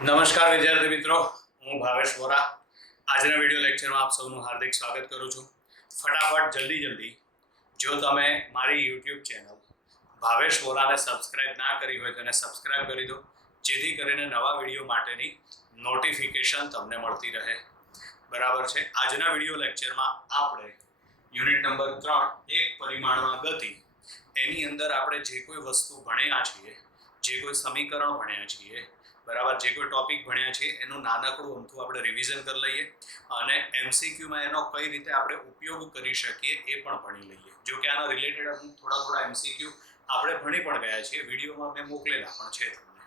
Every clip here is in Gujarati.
નમસ્કાર વિદ્યાર્થી મિત્રો, હું ભાવેશ વોરા. આજના વિડીયો લેક્ચરમાં આપ સૌનું હાર્દિક સ્વાગત કરું છું. ફટાફટ જલ્દી જો તમે મારી યુટ્યુબ ચેનલ ભાવેશ વોરાને સબસ્ક્રાઇબ ના કરી હોય તો એને સબસ્ક્રાઇબ કરી દો, જેથી કરીને નવા વિડીયો માટેની નોટિફિકેશન તમને મળતી રહે. બરાબર છે. આજના વિડીયો લેક્ચરમાં આપણે યુનિટ નંબર 3 એક પરિમાણમાં ગતિ, એની અંદર આપણે જે કોઈ વસ્તુ ભણ્યા છીએ, જે કોઈ સમીકરણ ભણ્યા છીએ, બરાબર, જે કોઈ ટોપિક ભણ્યા છે એનું નાનકડું અમથું આપણે રિવિઝન કરી લઈએ અને એમસીક્યુમાં એનો કઈ રીતે આપણે ઉપયોગ કરી શકીએ એ પણ ભણી લઈએ. જો કે આના રિલેટેડ થોડા એમસીક્યુ આપણે ભણી પણ ગયા છીએ, વિડીયોમાં મેં મોકલેલા પણ છે તમને.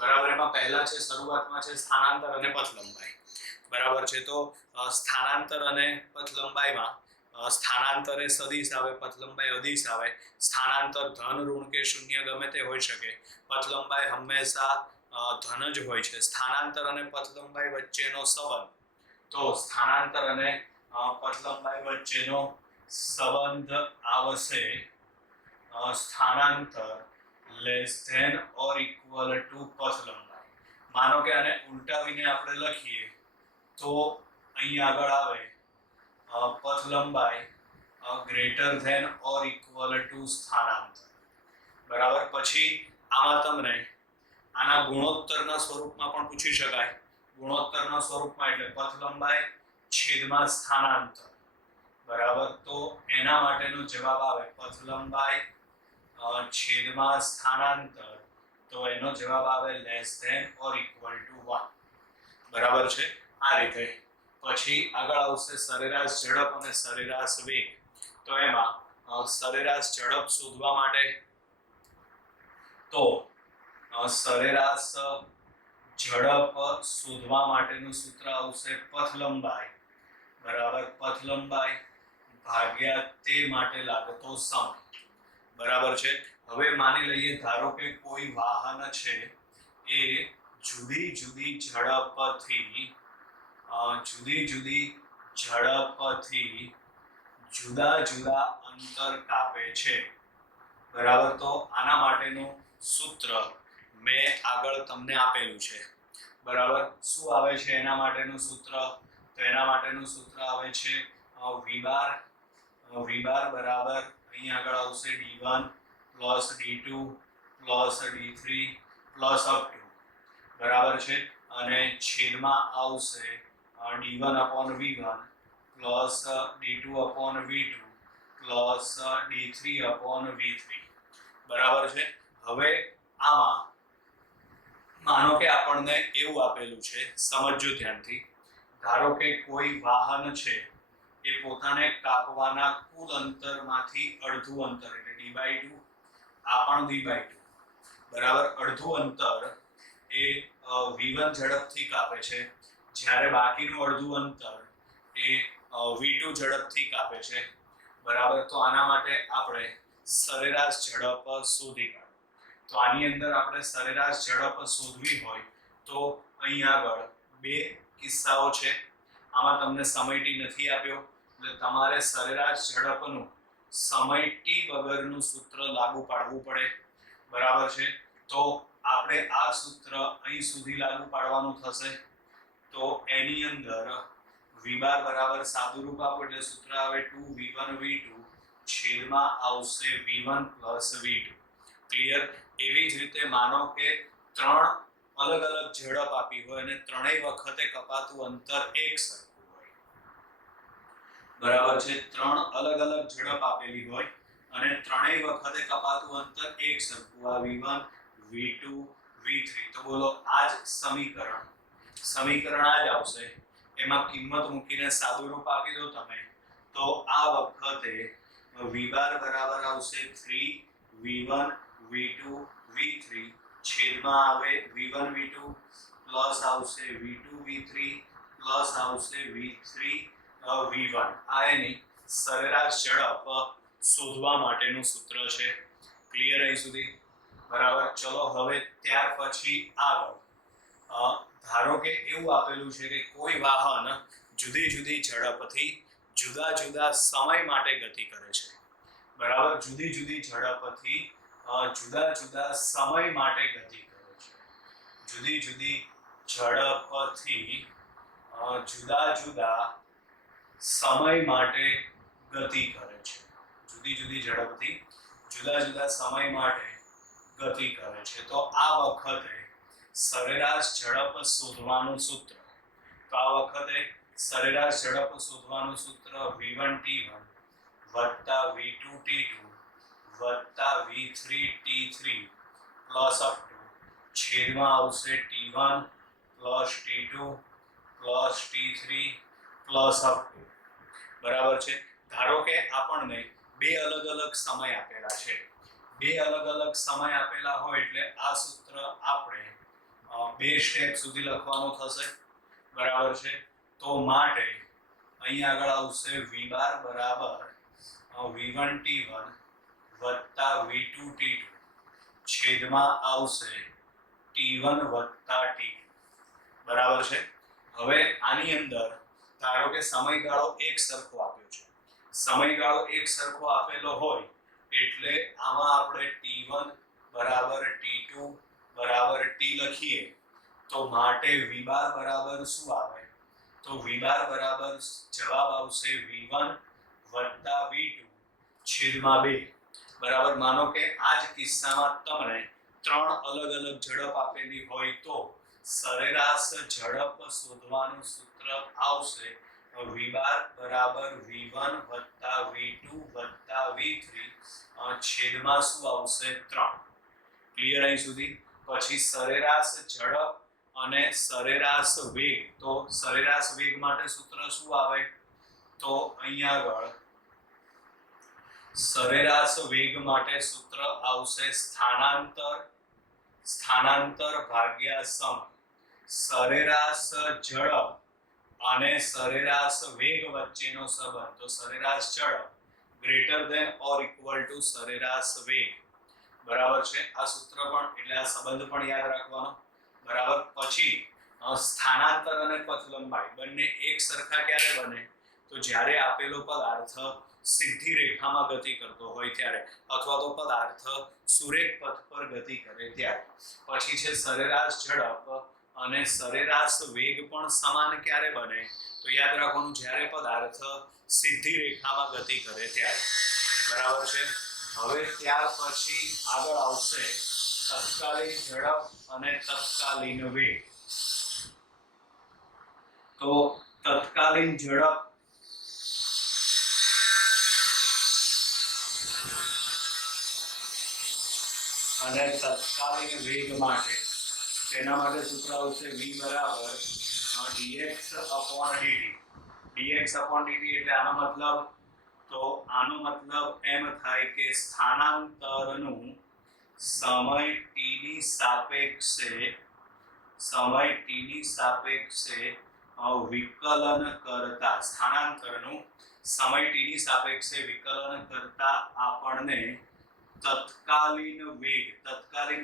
બરાબર. એમાં પહેલા છે, શરૂઆતમાં છે સ્થાનાંતર અને પથ લંબાઈ. બરાબર છે. તો સ્થાનાંતર અને પથ લંબાઈમાં સ્થાનાંતરે સદિશ આવે, પથ લંબાઈ અદિશ આવે. સ્થાનાંતર ધન, ઋણ કે શૂન્ય ગમે તે હોઈ શકે. પથ લંબાઈ હંમેશા ધન જ હોય છે. સ્થાનાંતર અને પથ લંબાઈ વચ્ચેનો સંબંધ, તો સ્થાનાંતર અને પથ લંબાઈ વચ્ચેનો સંબંધ આવશે સ્થાનાંતર less than or equal to પથ લંબાઈ. માનો કે આને ઉલટાવીને આપણે લખીએ તો અહીં આગળ આવે પથ લંબાઈ greater than or equal to સ્થાનાંતર. બરાબર. પછી આમાં તમને આના ગુણોત્તરના સ્વરૂપમાં પણ પૂછી શકાય. ગુણોત્તરના સ્વરૂપમાં એટલે પથ લંબાઈ છેદમાં સ્થાનાંતર. બરાબર. તો એના માટેનો જવાબ આવે પથ લંબાઈ છેદમાં સ્થાનાંતર, તો એનો જવાબ આવે less than or equal to 1. બરાબર છે. આ રીતે પછી આગળ આવશે સરેરાશ ઝડપ અને સરેરાશ વેગ. તો એમાં સરેરાશ ઝડપ શોધવા માટે તો સરેરાશ ઝડપ શોધવા માટેનું સૂત્ર આવશે પથ લંબાઈ, બરાબર, પથ લંબાઈ ભાગ્યા તે માટે લાગતો સમય. બરાબર છે. હવે માની લઈએ, ધારો કે કોઈ વાહન છે એ જુદી જુદી ઝડપથી જુદા જુદા અંતર કાપે છે. બરાબર. તો આના માટેનું સૂત્ર મેં આગળ તમને આપેલું છે. બરાબર. શું આવે છે એના માટેનું સૂત્ર? તો એના માટેનું સૂત્ર આવે છે v બાર બરાબર અહીં આગળ આવશે d1 plus d2 plus d3 plus up to. બરાબર છે. અને છેદમાં આવશે d1 upon v1 plus d2 upon v2 plus d3 upon v3. બરાબર છે. હવે આમાં માનો કે આપણને એવું આપેલું છે, સમજજો ધ્યાનથી. ધારો કે કોઈ વાહન છે એ પોતાને કાપવાના કુલ અંતરમાંથી અડધું અંતર એટલે d/2, આ પણ d/2, બરાબર, અડધું અંતર એ v1 ઝડપથી કાપે છે, જ્યારે બાકીનું અડધું અંતર એ v2 ઝડપથી કાપે છે. બરાબર. તો આના માટે આપણે સરેરાશ ઝડપ શોધી કાઢો. તો આની અંદર આપણે સરેરાશ ઝડપ શોધવી હોય તો અહીં આગળ બે કિસ્સાઓ છે. આમાં તમને સમય t નથી આપ્યો, એટલે તમારે સરેરાશ ઝડપનું સમય t વગરનું સૂત્ર લાગુ પાડવું પડે. બરાબર છે. તો આપણે આ સૂત્ર અહીં સુધી લાગુ પાડવાનું થશે. તો એની અંદર v બાર બરાબર સાદુરૂપ આપો એટલે સૂત્ર આવે 2v1 v2 છેદમાં આવશે v1 પ્લસ v2. ક્લિયર? એવી જ રીતે માનો કે ત્રણ અલગ અલગ ઝડપ આપી હોય અને ત્રણેય વખતે કપાતું અંતર એક સરખું હોય. બરાબર છે. ત્રણ અલગ અલગ ઝડપ આપેલી હોય અને ત્રણેય વખતે કપાતું અંતર એક સરખું, આ v1 v2 v3. તો બોલો આ જ સમીકરણ આ જ આવશે. એમાં કિંમત મૂકીને સાદુરૂપ આપી દો તમે, તો આ વખતે v બાર બરાબર આવશે 3v1 v2 v3 છેદમાં આવે v1 v2 પ્લસ આવશે v2 v3 પ્લસ આવશે v3 v1. આ એની સરેરાશ ઝડપ શોધવા માટેનું સૂત્ર છે. ક્લિયર અહીં સુધી? બરાબર. ચલો હવે ત્યાર પછી આગળ ધારો કે એવું આપેલું છે કે કોઈ વાહન જુદી જુદી ઝડપથી જુદા જુદા સમય માટે ગતિ કરે છે. બરાબર. જુદી જુદી ઝડપથી જુદા જુદા સમય માટે ગતિ કરે છે. જુદી જુદી ઝડપથી જુદા જુદા સમય માટે ગતિ કરે છે. જુદી જુદી ઝડપથી જુદા જુદા સમય માટે ગતિ કરે છે. તો આ વખતે સરેરાશ ઝડપ શોધવાનું સૂત્ર, તો આ વખતે સરેરાશ ઝડપ શોધવાનું સૂત્ર v1t1 વત્તા v2t2 વત્તા v3t3 પ્લસ અપ ટુ છેદમાં આવશે t1 plus t2 plus t3 plus up to. બરાબર છે. ધારો કે આપણને બે અલગ અલગ સમય આપેલા છે. બે અલગ અલગ સમય આપેલા હોય એટલે આ સૂત્ર આપણે બે સ્ટેપ સુધી લખવાનું થશે. બરાબર છે. તો માટે અહીંયા આગળ આવશે v બાર બરાબર v1t1 વત્તા v2t2 છેદમાં આવશે t1 વત્તા t2. બરાબર છે. હવે આની અંદર ધારો કે સમયગાળો એક સરખો આપ્યો છે. સમયગાળો એક સરખો આપેલો હોય એટલે આમાં આપણે t1 બરાબર t2 બરાબર t લખીએ તો માટે v બાર બરાબર શું આવે? તો v બાર બરાબર જવાબ આવશે v1 વત્તા v2 છેદમાં 2. બરાબર. માનો કે આ જ કિસ્સામાં તમને ત્રણ અલગ અલગ ઝડપ આપેલી હોય તો સરેરાશ ઝડપ શોધવાનું સૂત્ર આવશે v બાર બરાબર v1 વત્તા v2 વત્તા v3 છેદમાં શું આવશે 3. ક્લિયર અહીં સુધી? પછી સરેરાશ ઝડપ અને સરેરાશ વેગ, તો સરેરાશ વેગ માટે સૂત્ર શું આવે? તો અહીંયા આગળ સરેરાશ વેગ માટે સૂત્ર આવશે સ્થાનાંતર ભાગ્યા સમય. સરેરાશ ઝડપ અને સરેરાશ વેગ વચ્ચેનો સંબંધ, તો સરેરાશ ઝડપ greater than or equal to સરેરાશ વેગ. બરાબર છે. આ સૂત્ર પણ એટલે આ સંબંધ પણ યાદ રાખવાનો. બરાબર. પછી સ્થાનાંતર અને પથ લંબાઈ બંને એક સરખા ક્યારે બને? તો જ્યારે આપેલો પદાર્થ સીધી રેખામાં ગતિ કરતો હોય ત્યારે, અથવા તો પદાર્થ સુરેખ પથ પર ગતિ કરે ત્યારે. પછી છે સરેરાશ ઝડપ અને સરેરાશ વેગ પણ સમાન ક્યારે બને? તો યાદ રાખવાનું જ્યારે પદાર્થ સીધી રેખામાં ગતિ કરે ત્યારે. બરાબર છે. હવે ત્યાર પછી આગળ આવશે તત્કાલીન ઝડપ અને તત્કાલીન વેગ. તો તત્કાલીન ઝડપ અને તત્કાલીન વેગ માટે તેના માટે સૂત્ર આવશે v બરાબર dx upon dt. dx upon dt એટલે આનો મતલબ, તો આનો મતલબ એમ થાય કે સ્થાનાંતરનું સમય t ની સાપેક્ષે વિકલન કરતા, સ્થાનાંતરનું સમય t ની સાપેક્ષે વિકલન કરતા આપણને તત્કાલીન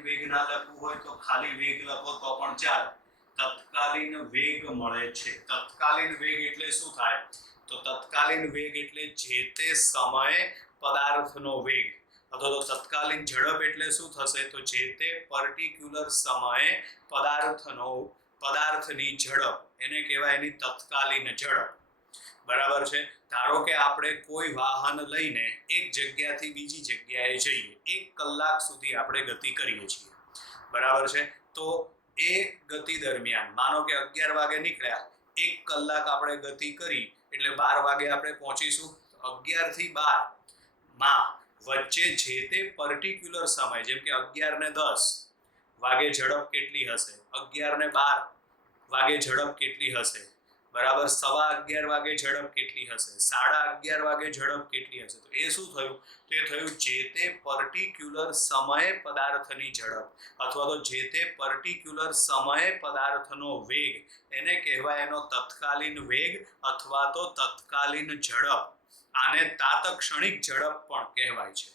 વેગ ના લખવું હોય તો ખાલી વેગ લખો તો પણ ચાલે. તત્કાલીન વેગ મળે છે. તત્કાલીન વેગ એટલે શું થાય? તો તત્કાલીન વેગ એટલે જે તે સમયે પદાર્થનો વેગ, અથવા તો તત્કાલીન ઝડપ એટલે શું થશે? તો જે તે પર્ટિક્યુલર સમયે પદાર્થની ઝડપ, એને કહેવાય એની તત્કાલીન ઝડપ. બરાબર છે. ધારો કે આપણે કોઈ વાહન લઈને એક જગ્યાથી બીજી જગ્યાએ જઈએ, 1 કલાક સુધી આપણે ગતિ કરીએ છીએ. બરાબર છે. તો એ ગતિ દરમિયાન માનો કે 11 વાગે નીકળ્યા, 1 કલાક આપણે ગતિ કરી એટલે 12 વાગે આપણે પહોંચીશું. 11 થી 12 માં વચ્ચે જે તે પર્ટિક્યુલર સમય, જેમ કે 11 ને 10 વાગે ઝડપ કેટલી હશે? 11 ને 12 વાગે ઝડપ કેટલી હશે? બરાબર. 11:15 વાગે ઝડપ કેટલી હશે? 11:30 વાગે ઝડપ કેટલી હશે? તો એ શું થયું? તો એ થયું જે તે પર્ટિક્યુલર સમયે પદાર્થની ઝડપ, અથવા તો જે તે પર્ટિક્યુલર સમયે પદાર્થનો વેગ, એને કહેવાય એનો તત્કાલીન વેગ અથવા તો તત્કાલીન ઝડપ. આને તાત્ક્ષણિક ઝડપ પણ કહેવાય છે.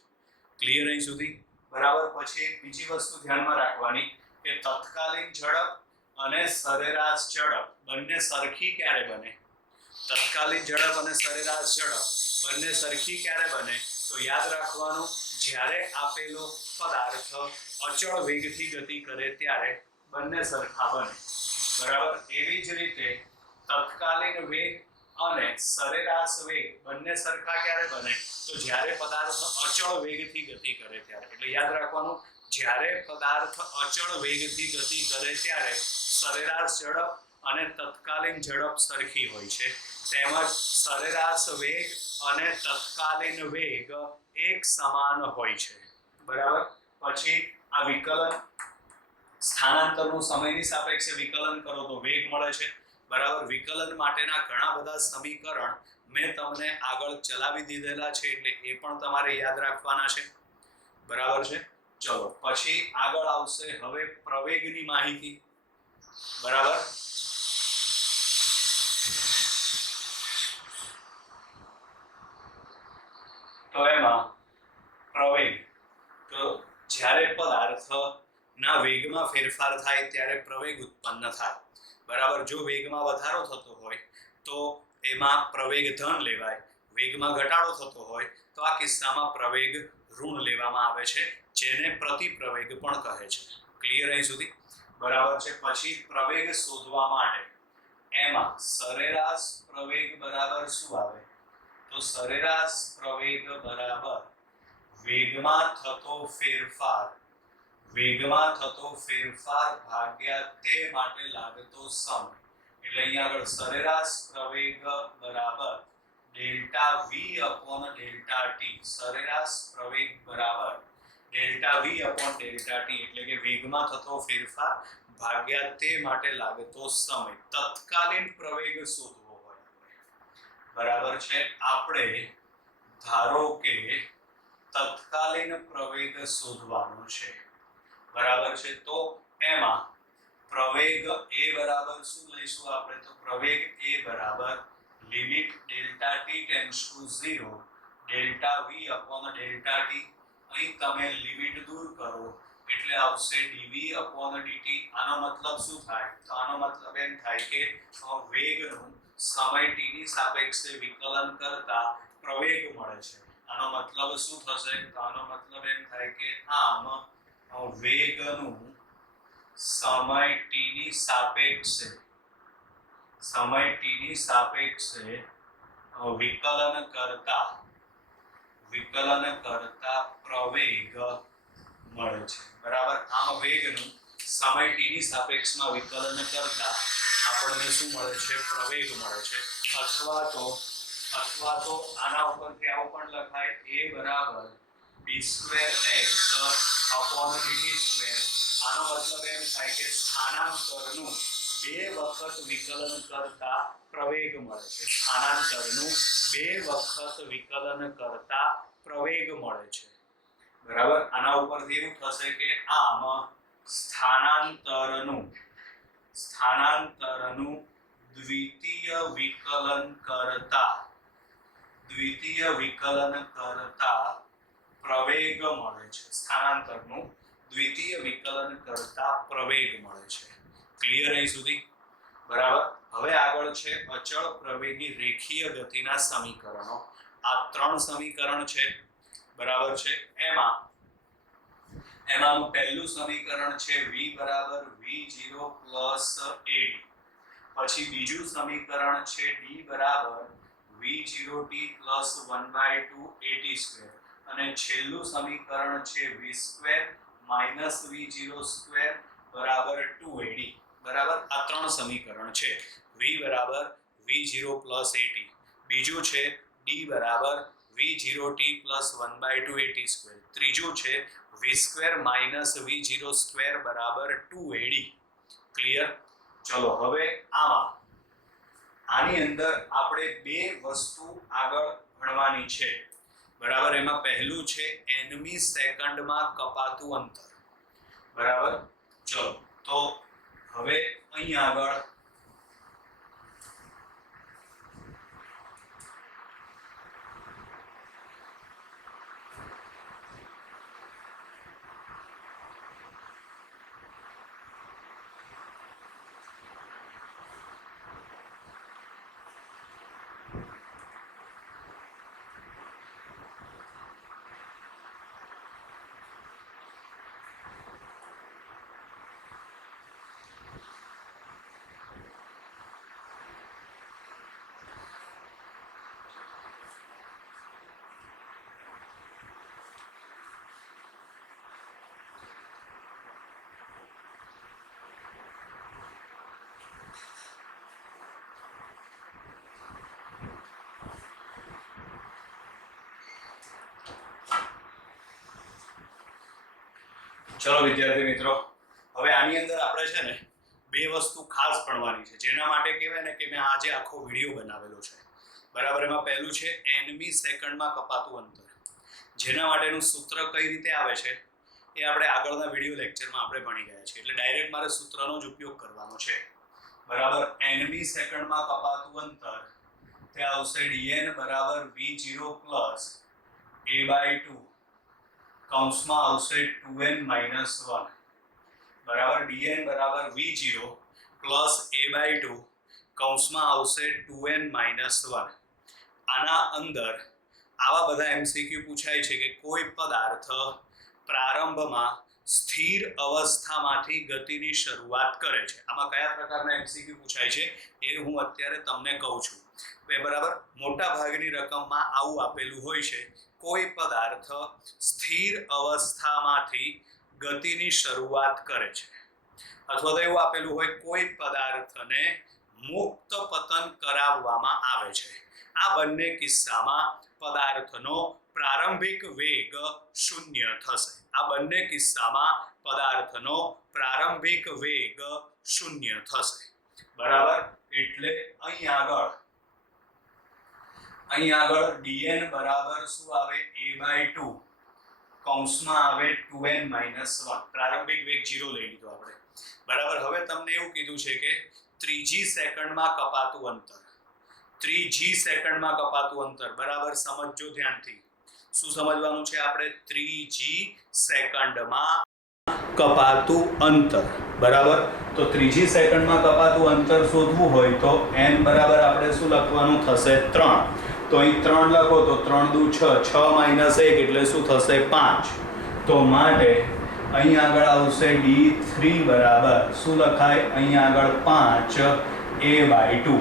ક્લિયર અહીં સુધી? બરાબર. પછી એક બીજી વસ્તુ ધ્યાનમાં રાખવાની કે તત્કાલીન ઝડપ અને સરેરાશ ઝડપ બંને સરખી ક્યારે બને? તત્કાલીન ઝડપ અને સરેરાશ ઝડપ બંને સરખી ક્યારે બને? તો યાદ રાખવાનું, જ્યારે આપેલો પદાર્થ અચળ વેગથી ગતિ કરે ત્યારે બંને સરખા બને. બરાબર. એવી જ રીતે તત્કાલીન વેગ અને સરેરાશ વેગ બંને સરખા ક્યારે બને? તો જ્યારે પદાર્થ અચળ વેગથી ગતિ કરે ત્યારે. એટલે યાદ રાખવાનું, જ્યારે પદાર્થ અચળ વેગથી ગતિ કરે ત્યારે સરેરાશ ઝડપ અને તત્કાલીન ઝડપ સરખી હોય છે. તેમજ સરેરાશ વેગ અને તત્કાલીન વેગ એક સમાન હોય છે. બરાબર. પછી આ વિકલન સ્થાનાંતરનું સમયની સાપેક્ષે વિકલન કરો તો વેગ મળે છે. બરાબર. વિકલન માટેના ઘણા બધા સમીકરણ મેં તમને આગળ ચલાવી દીધેલા છે, એટલે એ પણ તમારે યાદ રાખવાના છે. બરાબર છે. ચલો પછી આગળ આવશે હવે પ્રવેગની માહિતી. બરાબર. તો એમાં પ્રવેગ, તો જ્યારે પદાર્થના વેગમાં ફેરફાર થાય ત્યારે પ્રવેગ ઉત્પન્ન થાય. બરાબર. જો વેગમાં વધારો થતો હોય તો એમાં પ્રવેગ ધન લેવાય, વેગમાં ઘટાડો થતો હોય તો આ કિસ્સામાં પ્રવેગ ઋણ લેવામાં આવે છે, જેને પ્રતિપ્રવેગ પણ કહે છે. ક્લિયર અહીં સુધી? બરાબર છે. પછી પ્રવેગ શોધવા માટે એમાં સરેરાશ પ્રવેગ બરાબર શું આવે? તો સરેરાશ પ્રવેગ બરાબર વેગમાં થતો ફેરફાર, વેગમાં થતો ફેરફાર ભાગ્યા તે માટે લાગતો સમય. એટલે અહીંયા આગળ સરેરાશ પ્રવેગ બરાબર delta V upon delta T. સરેરાશ પ્રવેગ બરાબર delta V upon delta T, એટલે કે વેગમાં થતો ફેરફાર ભાગ્યા તે માટે લાગતો સમય. તત્કાલીન પ્રવેગ શોધવો હોય, બરાબર છે. આપણે ધારો કે તત્કાલીન પ્રવેગ શોધવાનો છે. બરાબર છે. તો એમાં પ્રવેગ એ બરાબર શું લઈશું આપણે? તો પ્રવેગ એ બરાબર limit delta T tends to 0 delta V upon delta T. અહીં તમે લિમિટ દૂર કરો એટલે આવશે ડીવી અપોન ડીટી. આનો મતલબ શું થાય? તો આનો મતલબ એમ થાય કે વેગનું સમય ટી ની સાપેક્ષે વિકલન કરતા પ્રવેગ મળે છે. આનો મતલબ શું થશે? તો આનો મતલબ એમ થાય કે આમ વેગનું સમય ટી ની સાપેક્ષે વિકલન કરતા પ્રવેગ મળે છે. બરાબર. આમ વેગનું સમય ટી ની સાપેક્ષમાં વિકલન કરતા આપણને શું મળે છે? પ્રવેગ મળે છે. અથવા તો આના ઉપરથી આવું પણ લખાય a બરાબર b²x અપોન dt². આનો મતલબ એમ થાય કે સ્થાનાંતરનું બે વખત વિકલન કરતા પ્રવેગ મળે છે. સ્થાનાંતરનું બે વખત વિકલન કરતા પ્રવેગ મળે છે. બરાબર. આના ઉપરથી એવું થશે કે આમ સ્થાનાંતરનું દ્વિતીય વિકલન કરતા પ્રવેગ મળે છે. સ્થાનાંતરનું દ્વિતીય વિકલન કરતા પ્રવેગ મળે છે. ક્લિયર અહીં સુધી? બરાબર. હવે આગળ છે અચળ પ્રવેગી રેખીય ગતિના સમીકરણો. આ ત્રણ સમીકરણ છે. બરાબર છે. એમાંનું પહેલું સમીકરણ છે v બરાબર v0 પ્લસ ad. પછી બીજું સમીકરણ છે d બરાબર v0t પ્લસ 1/2 at². અને છેલ્લું સમીકરણ છે v² માઇનસ v0² બરાબર 2ad. બરાબર. આ ત્રણ સમીકરણ છે. v બરાબર v0 પ્લસ at, બીજું છે d બરાબર v0t પ્લસ 1/2 at², ત્રીજું છે v² માઇનસ v0² બરાબર 2ad. ક્લિયર? ચલો હવે આની અંદર આપણે બે વસ્તુ આગળ ભણવાની છે. બરાબર. એમાં પહેલું છે nમી સેકન્ડમાં કપાતું અંતર. બરાબર. ચલો તો હવે અહીં આગળ ચલો વિદ્યાર્થી મિત્રો, હવે આની અંદર આપણે છે ને બે વસ્તુ ખાસ ભણવાની છે, જેના માટે કહેવાય ને કે મેં આજે આખો વિડીયો બનાવેલો છે, બરાબર. એમાં પહેલું છે nમી સેકન્ડમાં કપાતું અંતર, જેના માટેનું સૂત્ર કઈ રીતે આવે છે એ આપણે આગળના વિડીયો લેક્ચરમાં આપણે ભણી ગયા છીએ, એટલે ડાયરેક્ટ મારે સૂત્રનો જ ઉપયોગ કરવાનો છે, બરાબર. nમી સેકન્ડમાં કપાતું અંતર તે આવશે dn બરાબર v0 પ્લસ a/2 કૌંસમાં આવશે 2n - 1 બરાબર. dn બરાબર v0 પ્લસ a/2 કૌંસમાં આવશે 2n - 1. આના અંદર આવા બધા એમસીક્યુ પૂછાય છે કે કોઈ પદાર્થ પ્રારંભમાં સ્થિર અવસ્થામાંથી ગતિની શરૂઆત કરે છે. આમાં કયા પ્રકારના એમસીક્યુ પૂછાય છે એ હું અત્યારે તમને કહું છું, બરાબર. મોટા ભાગની રકમમાં આવું આપેલું હોય છે, કોઈ પદાર્થ સ્થિર અવસ્થામાંથી ગતિની શરૂઆત કરે છે, અથવા તો એવું આપેલું હોય કોઈ પદાર્થને મુક્ત પતન કરાવવામાં આવે છે. આ બંને કિસ્સામાં પદાર્થનો પ્રારંભિક વેગ 0 થશે. આ બંને કિસ્સામાં પદાર્થનો પ્રારંભિક વેગ 0 થશે, બરાબર. એટલે અહીં આગળ dn બરાબર શું આવે a/2 કૌંસમાં આવે 2n - 1. પ્રારંભિક વેગ 0 લઈ લીધો આપણે, બરાબર. હવે તમને એવું કીધું છે કે ત્રીજી સેકન્ડમાં કપાતું અંતર, ત્રીજી સેકન્ડમાં કપાતું અંતર, બરાબર. સમજજો ધ્યાનથી. શું સમજવાનું છે આપણે? ત્રીજી સેકન્ડમાં કપાતું અંતર, બરાબર. તો ત્રીજી સેકન્ડમાં કપાતું અંતર શોધવું હોય તો n બરાબર આપણે શું લખવાનું થશે? 3. તો અહીં 3 લખો તો 3 દુ 6, 6 - 1 એટલે શું થશે? 5. તો માટે અહીં આગળ આવશે d3 બરાબર શું લખાય? અહીં આગળ 5 a/2,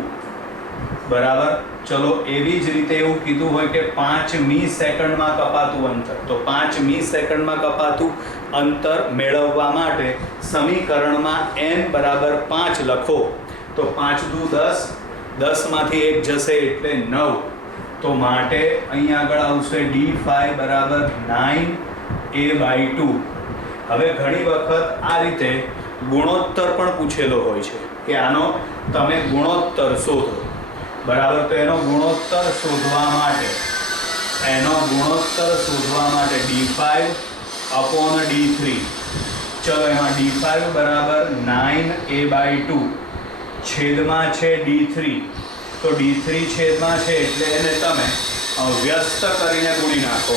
બરાબર. ચલો એવી જ રીતે એવું કીધું હોય કે 5મી સેકન્ડમાં કપાતું અંતર, તો 5મી સેકન્ડમાં કપાતું અંતર મેળવવા માટે સમીકરણમાં n બરાબર 5 લખો તો 5 દુ 10, 10માંથી 1 જશે એટલે 9. તો માટે અહીં આગળ આવશે d5 બરાબર 9 a/2. હવે ઘણી વખત આ રીતે ગુણોત્તર પણ પૂછેલો હોય છે કે આનો તમે ગુણોત્તર શોધો, બરાબર. તો એનો ગુણોત્તર શોધવા માટે d5/d3. ચલો એમાં d5 બરાબર 9 a/2 છેદમાં છે d3, તો d3 છેદમાં છે એટલે એને તમે વ્યસ્ત કરીને ગુણી નાખો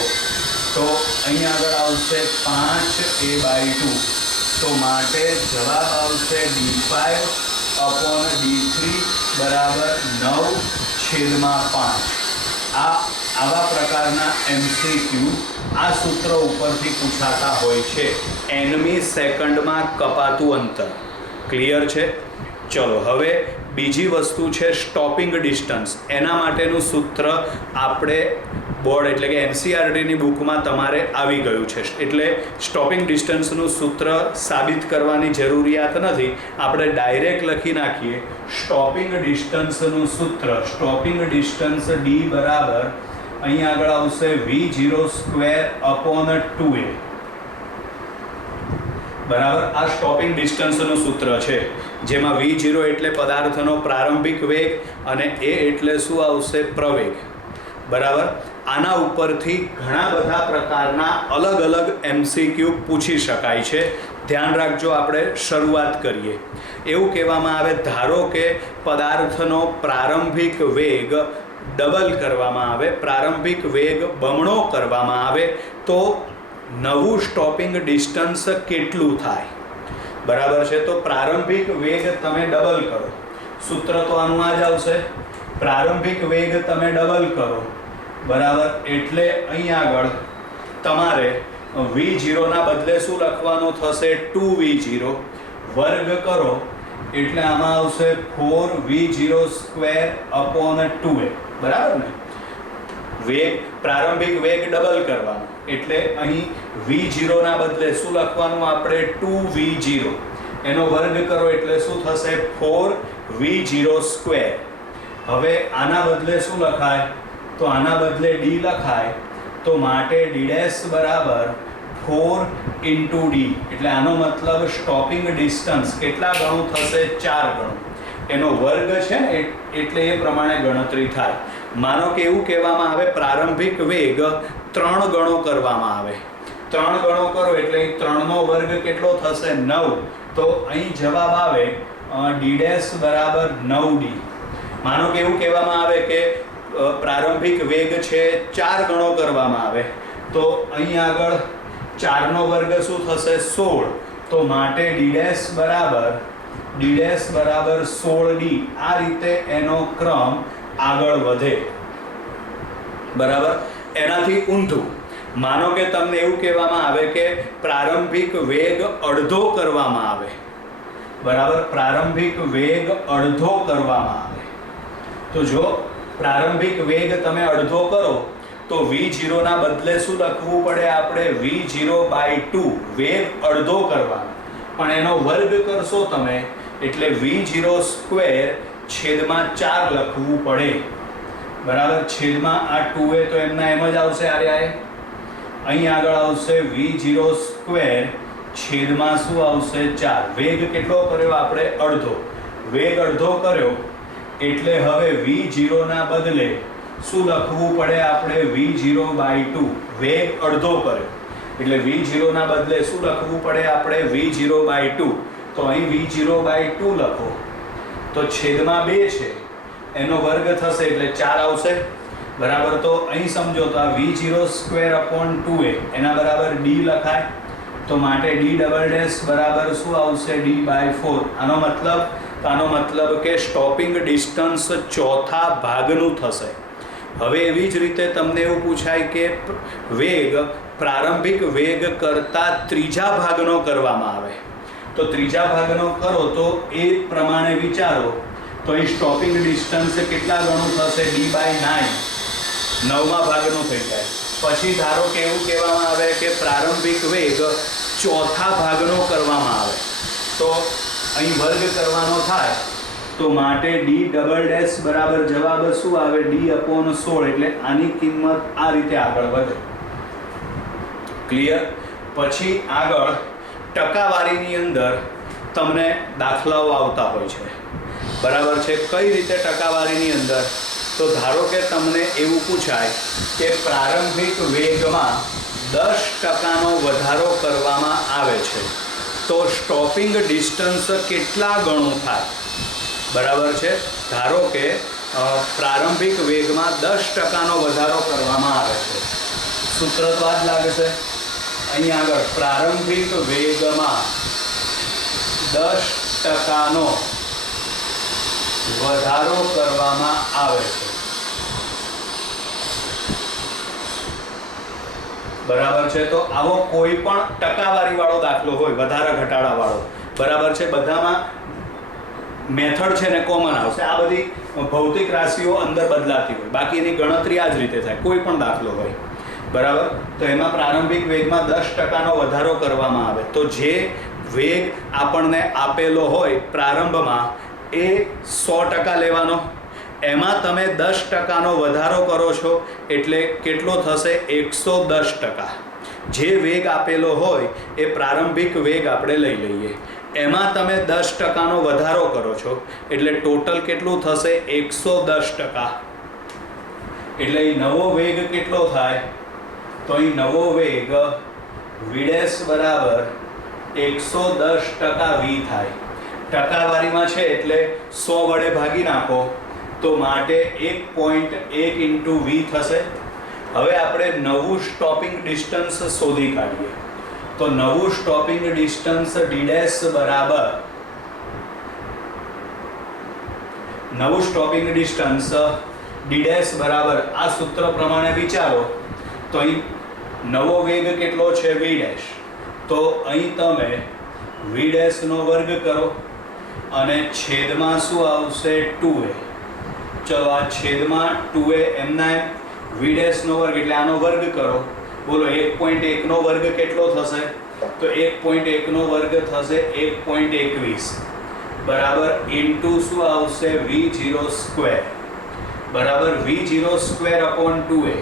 તો અહીં આગળ આવશે 5 a/2. તો માટે જવાબ આવશે d5/d3 બરાબર 9/5. આવા પ્રકારના એમસીક્યુ આ સૂત્ર ઉપરથી પૂછાતા હોય છે. nમી સેકન્ડમાં કપાતું અંતર. ક્લિયર છે? ચલો હવે બીજી વસ્તુ છે સ્ટોપિંગ ડિસ્ટન્સ. એના માટેનું સૂત્ર આપણે બોર્ડ એટલે કે એનસીઆરટીની બુકમાં તમારે આવી ગયું છે, એટલે સ્ટોપિંગ ડિસ્ટન્સનું સૂત્ર સાબિત કરવાની જરૂરિયાત નથી, આપણે ડાયરેક્ટ લખી નાખીએ. સ્ટોપિંગ ડિસ્ટન્સનું સૂત્ર, સ્ટોપિંગ ડિસ્ટન્સ d બરાબર અહીં આગળ આવશે v02/2a, બરાબર. આ સ્ટોપિંગ ડિસ્ટન્સનું સૂત્ર છે, જેમાં v0 એટલે પદાર્થનો પ્રારંભિક વેગ અને a એટલે શું આવશે? પ્રવેગ, બરાબર. આના ઉપરથી ઘણા બધા પ્રકારના અલગ અલગ એમસીક્યુ પૂછી શકાય છે. ધ્યાન રાખજો. આપણે શરૂઆત કરીએ. એવું કહેવામાં આવે, ધારો કે પદાર્થનો પ્રારંભિક વેગ ડબલ કરવામાં આવે, પ્રારંભિક વેગ બમણો કરવામાં આવે તો નવું સ્ટોપિંગ ડિસ્ટન્સ કેટલું થાય? બરાબર છે. તો પ્રારંભિક વેગ તમે ડબલ કરો, સૂત્ર તો આનું આ જ આવશે. પ્રારંભિક વેગ તમે ડબલ કરો, બરાબર. એટલે અહીં આગળ તમારે v0 ના બદલે શું લખવાનું થશે? 2v0 વર્ગ કરો એટલે આમાં આવશે 4v02/2a, બરાબર ને. વેગ પ્રારંભિક વેગ ડબલ કરવાનો એટલે અહીં v0 ના બદલે શું લખવાનું આપણે? 2v0 એનો વર્ગ કરો એટલે શું થશે? 4v02. હવે આના બદલે શું લખાય? તો આના બદલે d લખાય, તો માટે d' બરાબર 4 ઇન્ટુ ડી, એટલે આનો મતલબ સ્ટોપિંગ ડિસ્ટન્સ કેટલા ગણું થશે? 4 ગણું. એનો વર્ગ છે ને એટલે એ પ્રમાણે ગણતરી થાય. માનો કે એવું કહેવામાં આવે પ્રારંભિક વેગ 3 ગણો કરવામાં આવે. 3 ગણો કરો એટલે 3નો વર્ગ કેટલો થશે? 9. તો અહીં જવાબ આવે ડી ડેશ બરાબર 9d. માનો કે એવું કહેવામાં આવે કે પ્રારંભિક વેગ છે 4 ગણો કરવામાં આવે, તો અહીં આગળ 4નો વર્ગ શું થશે? 16. તો માટે ડી ડેશ બરાબર 16d. આ રીતે એનો ક્રમ આગળ વધે. બરાબર. એનાથી ઊંધું માનો કે તમને એવું કહેવામાં આવે કે પ્રારંભિક વેગ અડધો કરવામાં આવે. બરાબર. પ્રારંભિક વેગ અડધો કરવામાં આવે. તો જો પ્રારંભિક વેગ તમે અડધો કરો તો v0 ના બદલે શું લખવું પડે? આપણે v0/2 વેગ અડધો કરવાનો, પણ એનો વર્ગ કરશો તમે એટલે v0² લખવું પડે. બરાબર. છેદમાં આ 2a તો એમના એમ જ આવશે. અહીં આગળ આવશે v0² છેદમાં શું આવશે? 4. વેગ કેટલો કર્યો આપણે? અડધો. વેગ અડધો કર્યો એટલે હવે v0 ના બદલે શું લખવું પડે? આપણે v0/2 વેગ અડધો કર્યો એટલે v0 ના બદલે શું લખવું પડે? આપણે v0/2. તો અહીં v0/2 લખો તો છેદમાં 2 છે એનો વર્ગ થશે એટલે 4 આવશે. બરાબર. તો અહીં સમજો તો આ v0²/2a એના બરાબર d લખાય. તો માટે d ડબલ ડેશ બરાબર શું આવશે? d/4. આનો મતલબ કે સ્ટોપિંગ ડિસ્ટન્સ ચોથા ભાગનું થશે. હવે એવી જ રીતે તમને એવું પૂછાય કે વેગ પ્રારંભિક વેગ કરતાં ત્રીજા ભાગનો કરવામાં આવે, તો ત્રીજા ભાગનો કરો તો એ પ્રમાણે વિચારો તો અહીં સ્ટોપિંગ ડિસ્ટન્સ કેટલા ગણું થશે? d/9. 9મા ભાગનું થઈ જાય. પછી ધારો કે એવું કહેવામાં આવે કે પ્રારંભિક વેગ ચોથા ભાગનો કરવામાં આવે, તો અહીં વર્ગ કરવાનો થાય તો માટે ડી ડબલ ડેશ બરાબર જવાબ શું આવે? d/16. એટલે આની કિંમત આ રીતે આગળ વધે. ક્લિયર? પછી આગળ ટકાવારીની અંદર તમને દાખલાઓ આવતા હોય છે. બરાબર છે. કઈ રીતે ટકાવારીની અંદર? તો ધારો કે તમને એવું પૂછાય કે પ્રારંભિક વેગમાં 10% વધારો કરવામાં આવે છે તો સ્ટોપિંગ ડિસ્ટન્સ કેટલા ગણું થાય? બરાબર છે. ધારો કે પ્રારંભિક વેગમાં 10% વધારો કરવામાં આવે છે. સૂત્ર તો આ જ લાગશે. અહીં આગળ પ્રારંભિક વેગમાં 10% વધારો કરવામાં આવે છે. બરાબર છે. તો આવો કોઈ પણ ટકાવારી વાળો દાખલો હોય, વધારા ઘટાડા વાળો, બરાબર છે, બધામાં મેથડ છે ને કોમન આવશે. આ બધી ભૌતિક રાશિઓ અંદર બદલાતી હોય, બાકી એની ગણતરી આ જ રીતે થાય. કોઈ પણ દાખલો હોય, બરાબર, તો એમાં પ્રારંભિક વેગમાં 10%નો વધારો કરવામાં આવે તો જે વેગ આપણને આપેલો હોય પ્રારંભમાં એ 100% લેવાનો. એમાં તમે 10%નો વધારો કરો છો એટલે કેટલો થશે? 110%. જે વેગ આપેલો હોય એ પ્રારંભિક વેગ આપણે લઈ લઈએ, એમાં તમે 10%નો વધારો કરો છો એટલે ટોટલ કેટલું થશે? 110%. એટલે એ નવો વેગ કેટલો થાય? તો અહીં નવો વેગ v' બરાબર 110% v થાય. ટકાવારીમાં છે એટલે 100 વડે ભાગી નાખો તો માટે 1.1 ઇન્ટુ v થશે. હવે આપણે નવું સ્ટોપિંગ ડિસ્ટન્સ શોધી કાઢીએ. તો નવું સ્ટોપિંગ ડિસ્ટન્સ d' બરાબર નવું સ્ટોપિંગ ડિસ્ટન્સ d' બરાબર આ સૂત્ર પ્રમાણે વિચારો તો અહીં નવો વેગ કેટલો છે? v'. તો અહીં તમે v' નો વર્ગ કરો અને છેદમાં શું આવશે? 2a. ચલો આ છેદમાં 2a એમના v' નો વર્ગ એટલે આનો વર્ગ કરો. બોલો 1.1 નો વર્ગ કેટલો થશે? તો 1.1 નો વર્ગ થશે 1.21 બરાબર ઇન્ટુ શું આવશે? v0². બરાબર v0²/2a.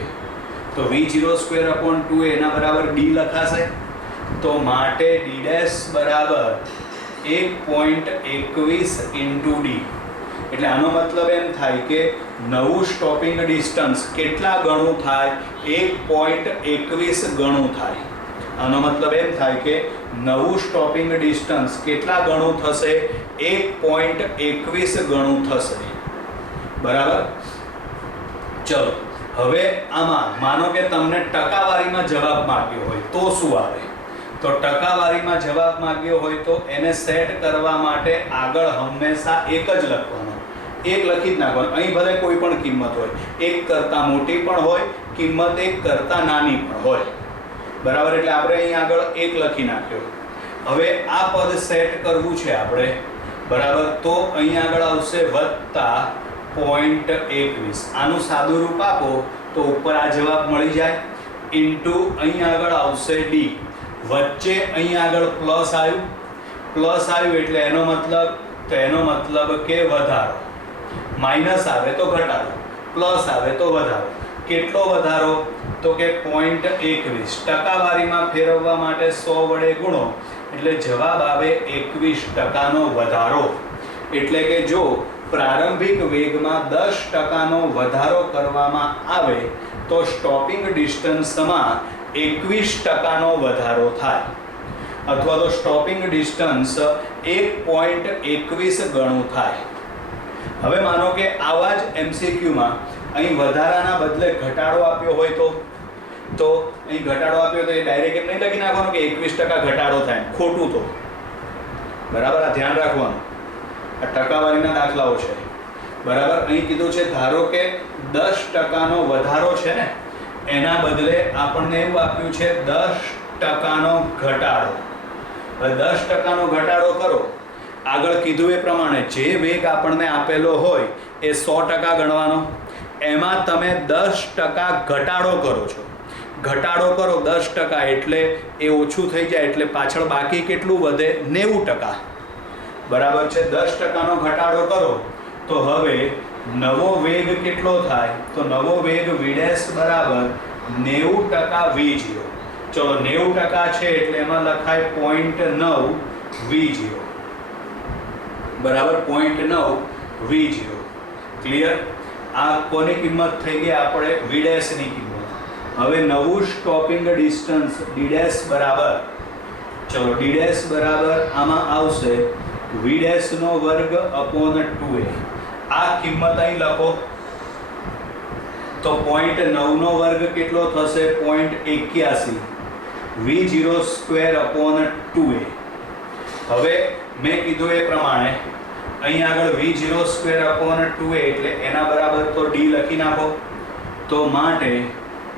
તો v0²/2a એના બરાબર d લખાશે. તો માટે ડી ડેશ બરાબર 1.21 ઇન્ટુ ડી. એટલે આનો મતલબ એમ થાય કે નવું સ્ટોપિંગ ડિસ્ટન્સ કેટલા ગણું થાય? 1.21 ગણું થાય. આનો મતલબ એમ થાય કે નવું સ્ટોપિંગ ડિસ્ટન્સ કેટલા ગણું થશે? 1.21 ગણું થશે. બરાબર. ચલો હવે આમાં માનો કે તમને ટકાવારીમાં જવાબ માંગ્યો હોય તો શું આવે? તો ટકાવારીમાં જવાબ માંગ્યો હોય તો એને સેટ કરવા માટે આગળ હંમેશા એક જ લખવાનો, એક લખી જ નાખવાનું. અહીં ભલે કોઈ પણ કિંમત હોય, એક કરતાં મોટી પણ હોય, કિંમત એક કરતાં નાની પણ હોય. બરાબર. એટલે આપણે અહીં આગળ એક લખી નાખ્યો. હવે આ પદ સેટ કરવું છે આપણે. બરાબર. તો અહીં આગળ આવશે વત્તા 0.21. આનું સાદું રૂપ આપો તો ઉપર આ જવાબ મળી જાય. ઇન્ટુ અહીં આગળ આવશે ડી. વચ્ચે અહીં આગળ પ્લસ આવ્યું. પ્લસ આવ્યું એટલે એનો મતલબ કે વધારો. માઇનસ આવે તો ઘટાડો, પ્લસ આવે તો વધારો. કેટલો વધારો? તો કે 0.21. ટકાવારીમાં ફેરવવા માટે 100 વડે ગુણો એટલે જવાબ આવે 21% વધારો. એટલે કે જો પ્રારંભિક વેગમાં 10% વધારો કરવામાં આવે તો સ્ટોપિંગ ડિસ્ટન્સમાં 21% વધારો થાય, અથવા તો સ્ટોપિંગ ડિસ્ટન્સ 1.21 ગણું થાય. હવે માનો કે આવા જ એમસીક્યુમાં અહીં વધારાના બદલે ઘટાડો આપ્યો હોય તો અહીં ઘટાડો આપ્યો તો એ ડાયરેક્ટ એમ નહીં લખી નાખવાનું કે 21% ઘટાડો થાય. ખોટું તો. બરાબર. આ ધ્યાન રાખવાનું. આ ટકાવારીના દાખલાઓ છે. બરાબર. અહીં કીધું છે ધારો કે 10%નો વધારો છે ને, એના બદલે આપણને એવું આપ્યું છે 10%નો ઘટાડો. હવે 10%નો ઘટાડો કરો. આગળ કીધું એ પ્રમાણે જે વેગ આપણને આપેલો હોય એ 100% ગણવાનો. એમાં તમે 10% ઘટાડો કરો છો. ઘટાડો કરો 10% એટલે એ ઓછું થઈ જાય એટલે પાછળ બાકી કેટલું વધે? 90%. બરાબર છે. 10%નો ઘટાડો કરો તો હવે નવો વેગ કેટલો થાય? તો નવો વેગ v' બરાબર 90% v0. ચલો 90% છે એટલે એમાં લખાય 0.9 v0. બરાબર. 0.9 v0. ક્લિયર? આ કોની કિંમત થઈ ગઈ? આપણે v' ની કિંમત. હવે નવું સ્ટોપિંગ ડિસ્ટન્સ d' બરાબર, ચલો d' બરાબર આમાં આવશે v' નો વર્ગ અપોન 2a. આ કિંમત અહીં લખો તો 0.9 નો વર્ગ કેટલો થશે? 0.81 v0 સ્ક્વેર અપોન 2a. હવે મેં કીધું એ પ્રમાણે અહીં આગળ v0 સ્ક્વેર અપોન 2a એટલે એના બરાબર તો d લખી નાખો. તો માટે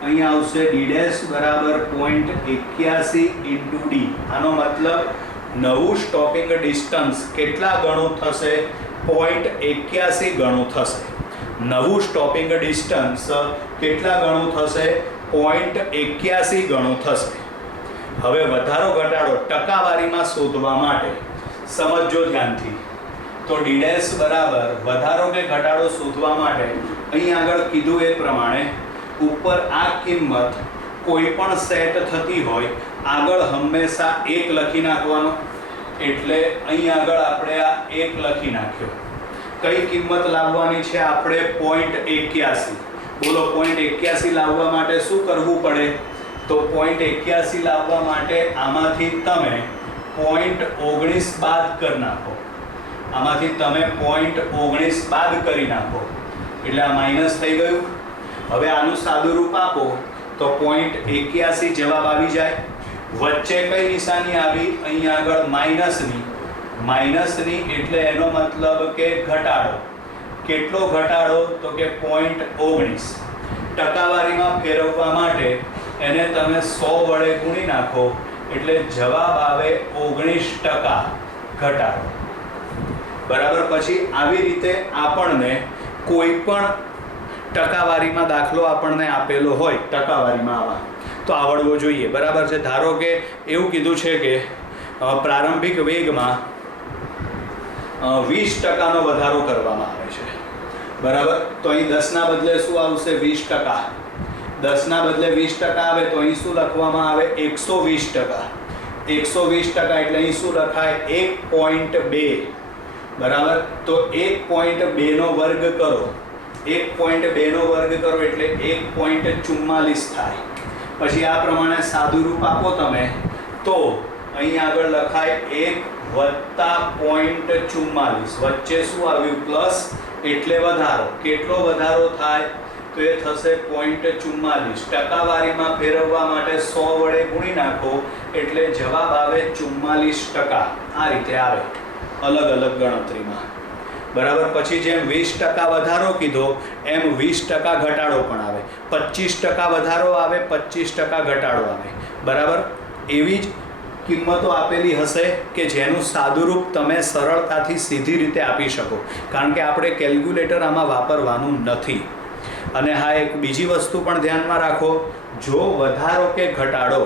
અહીં આવશે d' બરાબર 0.81 ઇન્ટુ d. આનો મતલબ નવું સ્ટોપિંગ ડિસ્ટન્સ કેટલા ગણું થશે? 0.81 ગણું થશે. નવું સ્ટોપિંગ ડિસ્ટન્સ કેટલા ગણું થશે? 0.81 ગણું થશે. હવે વધારો ઘટાડો ટકાવારીમાં શોધવા માટે સમજો ધ્યાનથી. તો d' બરાબર વધારો કે ઘટાડો શોધવા માટે અહીં આગળ કીધું એ પ્રમાણે ઉપર આ કિંમત કોઈ પણ સેટ થતી હોય આગળ હંમેશા 1 લખી નાખવાનો. એટલે અહીં આગળ આપણે આ 1 લખી નાખ્યો. કઈ કિંમત લાવવાની છે આપણે? 0.81. બોલો 0.81 લાવવા માટે શું કરવું પડે? તો 0.81 લાવવા માટે આમાંથી તમે 0.19 બાદ કરી નાખો. આમાંથી તમે 0.19 બાદ કરી નાખો એટલે આ માઇનસ થઈ ગયું. હવે આનું સાદું રૂપ આપો તો 0.81 જવાબ આવી જાય. વચ્ચે કઈ નિશાની આવી? અહીં આગળ માઇનસની. એટલે એનો મતલબ કે ઘટાડો. કેટલો ઘટાડો? તો કે 0.19. ટકાવારીમાં ફેરવવા માટે એને તમે 100 વડે ગુણી નાખો એટલે જવાબ આવે 19% ઘટાડો. બરાબર. પછી આવી રીતે આપણને કોઈ પણ ટકાવારીમાં દાખલો આપણને આપેલો હોય ટકાવારીમાં આવા તો આવડવો જોઈએ. બરાબર છે. ધારો કે એવું કીધું છે કે પ્રારંભિક વેગમાં 20%નો વધારો કરવામાં આવે છે. બરાબર. તો અહીં 10ના બદલે શું આવશે? 20%. 10ના બદલે 20% આવે તો અહીં શું લખવામાં આવે? 120%. 120% એટલે અહીં શું લખાય 1.2 બરાબર. તો 1.2 નો વર્ગ કરો, 1.2 નો વર્ગ કરો એટલે 1.44 થાય. પછી આ પ્રમાણે સાદું રૂપ આપો તમે તો અહીં આગળ લખાય 1 વત્તા 0.44, વચ્ચે શું આવ્યું પ્લસ એટલે વધારો. કેટલો વધારો થાય તો એ થશે 0.44. ટકાવારીમાં ફેરવવા માટે 100 વડે ગુણી નાખો એટલે જવાબ આવે 44%. આ રીતે આવે અલગ અલગ ગણતરીમાં બરાબર. પછી જેમ 20% વધારો કીધો એમ 20% ઘટાડો પણ આવે, 25% વધારો આવે, 25% ઘટાડો આવે બરાબર. એવી જ કિંમતો આપેલી હશે કે જેનું સાદુરૂપ તમે સરળતાથી સીધી રીતે આપી શકો, કારણ કે આપણે કેલ્ક્યુલેટર આમાં વાપરવાનું નથી. અને હા, એક બીજી વસ્તુ પણ ધ્યાનમાં રાખો, જો વધારો કે ઘટાડો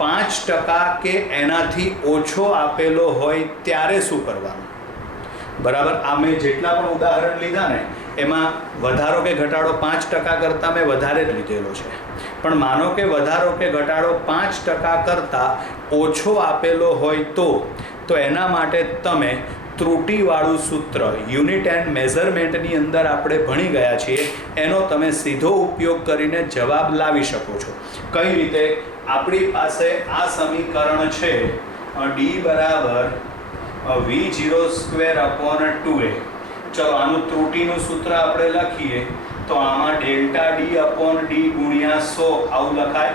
5% કે એનાથી ઓછો આપેલો હોય ત્યારે શું કરવાનું બરાબર. આ મેં જેટલા પણ ઉદાહરણ લીધા ને એમાં વધારો કે ઘટાડો 5% કરતાં મેં વધારે જ લીધેલો છે. પણ માનો કે વધારો કે ઘટાડો 5% કરતાં ઓછો આપેલો હોય તો એના માટે તમે ત્રુટિવાળું સૂત્ર યુનિટ એન્ડ મેઝરમેન્ટની અંદર આપણે ભણી ગયા છીએ, એનો તમે સીધો ઉપયોગ કરીને જવાબ લાવી શકો છો. કઈ રીતે? આપણી પાસે આ સમીકરણ છે d બરાબર v02/2a. ચલો આનું ત્રુટિનું સૂત્ર આપણે લખીએ તો આમાં ડેલ્ટા d/d ગુણ્યા 100 આવું લખાય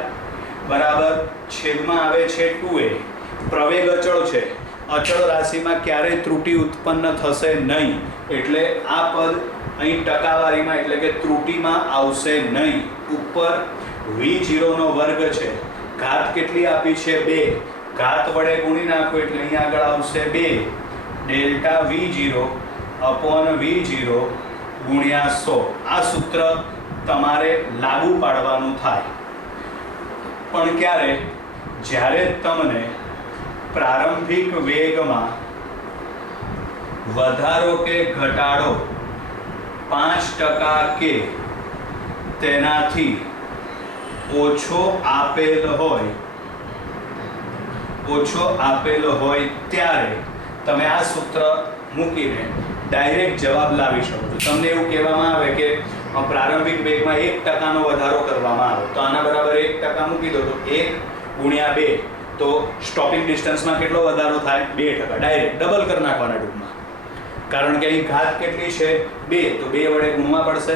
બરાબર. છેદમાં આવે છે 2a. પ્રવેગ અચળ છે, અચળ રાશિમાં ક્યારેય ત્રુટિ ઉત્પન્ન થશે નહીં, એટલે આ પદ અહીં ટકાવારીમાં એટલે કે ત્રુટિમાં આવશે નહીં. ઉપર v0 નો વર્ગ છે, ઘાત કેટલી આપી છે 2, ઘાત વડે ગુણી નાખો એટલે અહીં આગળ આવશે 2 ડેલ્ટા v0/v0 ગુણ્યા 100. આ સૂત્ર તમારે લાગુ પાડવાનું થાય. પણ ક્યારે? જ્યારે તમને પ્રારંભિક વેગમાં વધારો કે ઘટાડો 5% કે તેનાથી ઓછો આપેલ હોય ત્યારે તમે આ સૂત્ર મૂકીને ડાયરેક્ટ જવાબ લાવી શકો છો. તમને એવું કહેવામાં આવે કે પ્રારંભિક વેગમાં 1% નો વધારો કરવામાં આવે તો આના બરાબર 1% મૂકી દો તો 1 ગુણ્યા 2, તો સ્ટોપિંગ ડિસ્ટન્સમાં કેટલો વધારો થાય 2%. ડાયરેક્ટ ડબલ કરી નાખવાના ટૂંકમાં, કારણ કે અહીં ઘાત કેટલી છે 2, તો 2 વડે ગુણવા પડશે.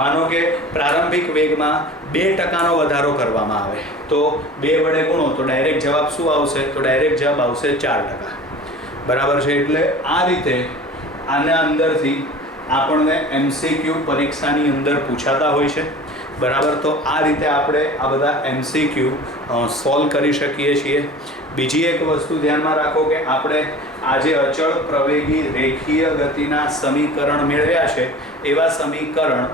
માનો કે પ્રારંભિક વેગમાં 2% નો વધારો કરવામાં આવે તો 2 વડે ગુણો તો ડાયરેક્ટ જવાબ શું આવશે? તો ડાયરેક્ટ જવાબ આવશે 4% બરાબર છે. એટલે આ રીતે આના અંદરથી આપણને MCQ પરીક્ષાની અંદર પૂછાતા હોય છે બરાબર. તો આ રીતે આપણે આ બધા MCQ સોલ્વ કરી શકીએ છીએ. બીજી એક વસ્તુ ધ્યાનમાં રાખો કે આપણે આજે અચળ પ્રવેગી રેખીય ગતિના સમીકરણ મેળવ્યા છે, એવા સમીકરણ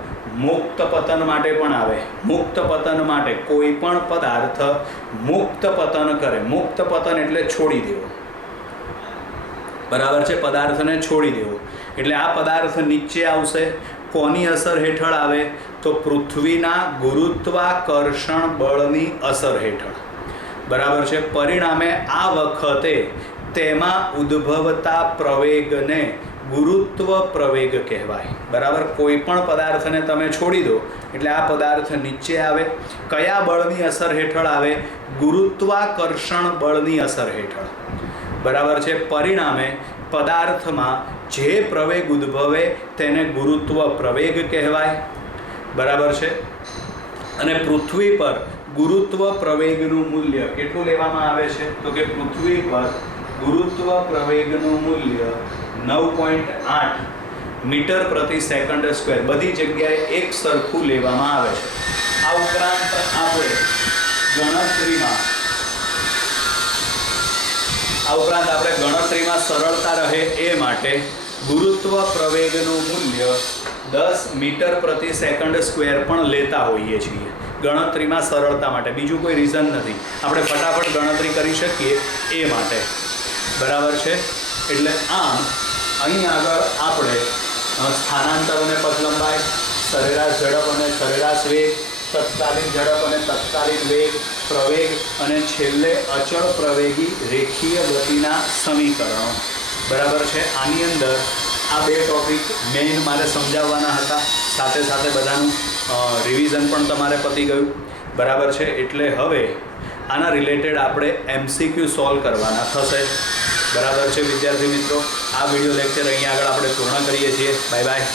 મુક્ત પતન માટે પણ આવે. મુક્ત પતન માટે કોઈ પણ પદાર્થ મુક્ત પતન કરે, મુક્ત પતન એટલે છોડી દેવો બરાબર છે, પદાર્થને છોડી દેવો. એટલે આ પદાર્થ નીચે આવશે, કોની અસર હેઠળ આવે? તો પૃથ્વીના ગુરુત્વાકર્ષણ બળની અસર હેઠળ બરાબર છે. પરિણામે આ વખતે તેમાં ઉદ્ભવતા પ્રવેગને ગુરુત્વ પ્રવેગ કહેવાય બરાબર. કોઈ પણ પદાર્થને તમે છોડી દો એટલે આ પદાર્થ નીચે આવે. કયા બળની અસર હેઠળ આવે? ગુરુત્વાકર્ષણ બળની અસર હેઠળ બરાબર છે. પરિણામે પદાર્થમાં જે પ્રવેગ ઉદ્ભવે તેને ગુરુત્વ પ્રવેગ કહેવાય બરાબર છે. અને પૃથ્વી પર ગુરુત્વ પ્રવેગનું મૂલ્ય કેટલું લેવામાં આવે છે? તો કે પૃથ્વી પર ગુરુત્વ પ્રવેગનું મૂલ્ય 9.8 મીટર પ્રતિ સેકન્ડ સ્ક્વેર બધી જગ્યાએ એક સરખું લેવામાં આવે છે. આ ઉપરાંત આપણે ગણતરીમાં સરળતા રહે એ માટે ગુરુત્વ પ્રવેગનું મૂલ્ય 10 મીટર પ્રતિ સેકન્ડ સ્ક્વેર પણ લેતા હોઈએ છીએ ગણતરીમાં સરળતા માટે. બીજું કોઈ રીઝન નથી, આપણે ફટાફટ ગણતરી કરી શકીએ એ માટે બરાબર છે. એટલે આમ અહીં આગળ આપણે સ્થાનાંતર અને પથ લંબાઈ, સરેરાશ ઝડપ અને સરેરાશ વેગ, તત્કાલીન ઝડપ અને તત્કાલીન વેગ, પ્રવેગ અને છેલ્લે અચળ પ્રવેગી રેખીય ગતિના સમીકરણો. બરાબર છે. આની અંદર આ 2 ટોપિક મેઇન મારે સમજાવવાના હતા. સાથે સાથે બધાનું રિવિઝન પણ તમારે પતી ગયું. બરાબર છે. એટલે હવે આના રિલેટેડ આપણે MCQ સોલ્વ કરવાના થશે. બરાબર છે વિદ્યાર્થી મિત્રો. આ વિડીયો લેક્ચર અહીંયા આગળ આપણે પૂર્ણ કરીએ છીએ. Bye bye.